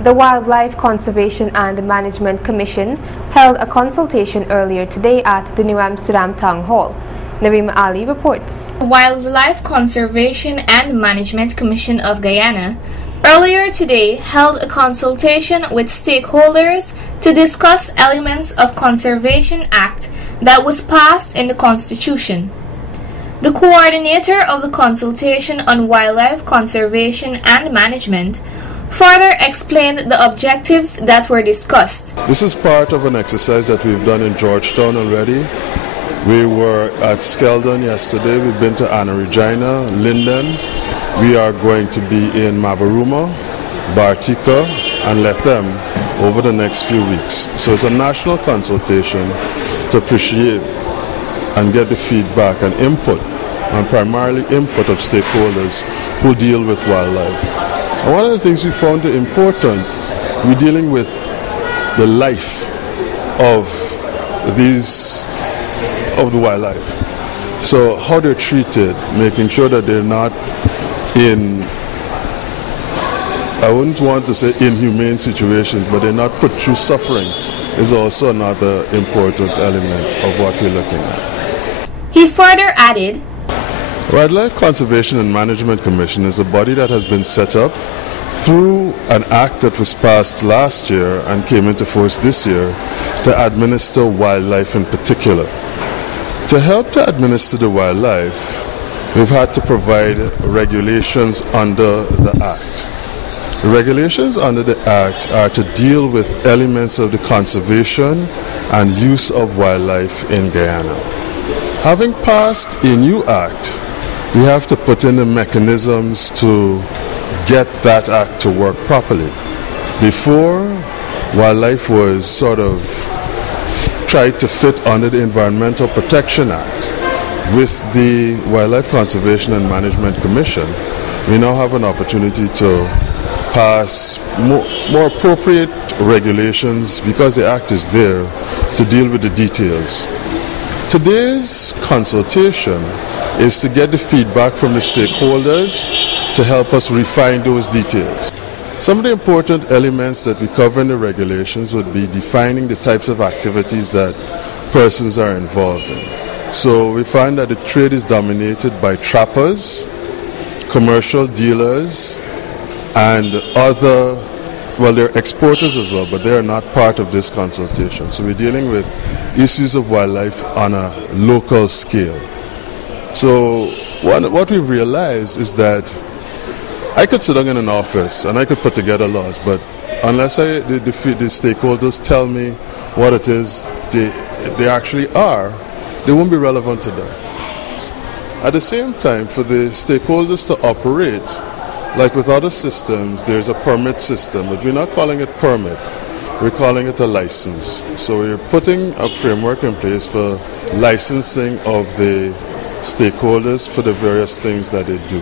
The Wildlife Conservation and Management Commission held a consultation earlier today at the New Amsterdam Town Hall. Narima Ali reports. The Wildlife Conservation and Management Commission of Guyana earlier today held a consultation with stakeholders to discuss elements of Conservation Act that was passed in the Constitution. The coordinator of the consultation on wildlife conservation and management further explained the objectives that were discussed. This is part of an exercise that we've done in Georgetown already. We were at Skeldon yesterday, we've been to Anna Regina, Linden. We are going to be in Mabaruma, Bartica and Lethem over the next few weeks. So it's a national consultation to appreciate and get the feedback and input, and primarily input of stakeholders who deal with wildlife. And one of the things we found important, we're dealing with the life of the wildlife. So how they're treated, making sure that they're not in, I wouldn't want to say inhumane situations, but they're not put through suffering is also another important element of what we're looking at. He further added, Wildlife Conservation and Management Commission is a body that has been set up through an act that was passed last year and came into force this year to administer wildlife in particular. To help to administer the wildlife, we've had to provide regulations under the Act. The regulations under the Act are to deal with elements of the conservation and use of wildlife in Guyana. Having passed a new Act, we have to put in the mechanisms to get that act to work properly. Before, wildlife was sort of tried to fit under the Environmental Protection Act. With the Wildlife Conservation and Management Commission, we now have an opportunity to pass more appropriate regulations because the act is there to deal with the details. Today's consultation is to get the feedback from the stakeholders to help us refine those details. Some of the important elements that we cover in the regulations would be defining the types of activities that persons are involved in. So we find that the trade is dominated by trappers, commercial dealers, and other, well, they're exporters as well, but they are not part of this consultation. So we're dealing with issues of wildlife on a local scale. So what we've realized is that I could sit down in an office and I could put together laws, but unless the stakeholders tell me what it is they actually are, they won't be relevant to them. At the same time, for the stakeholders to operate, like with other systems, there's a permit system, but we're not calling it permit, we're calling it a license. So we're putting a framework in place for licensing of the stakeholders for the various things that they do.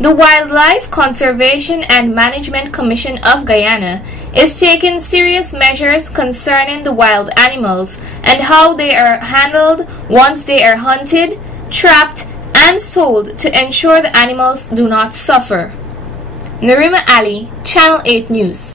The Wildlife Conservation and Management Commission of Guyana is taking serious measures concerning the wild animals and how they are handled once they are hunted, trapped, and sold to ensure the animals do not suffer. Narima Ali, Channel 8 News.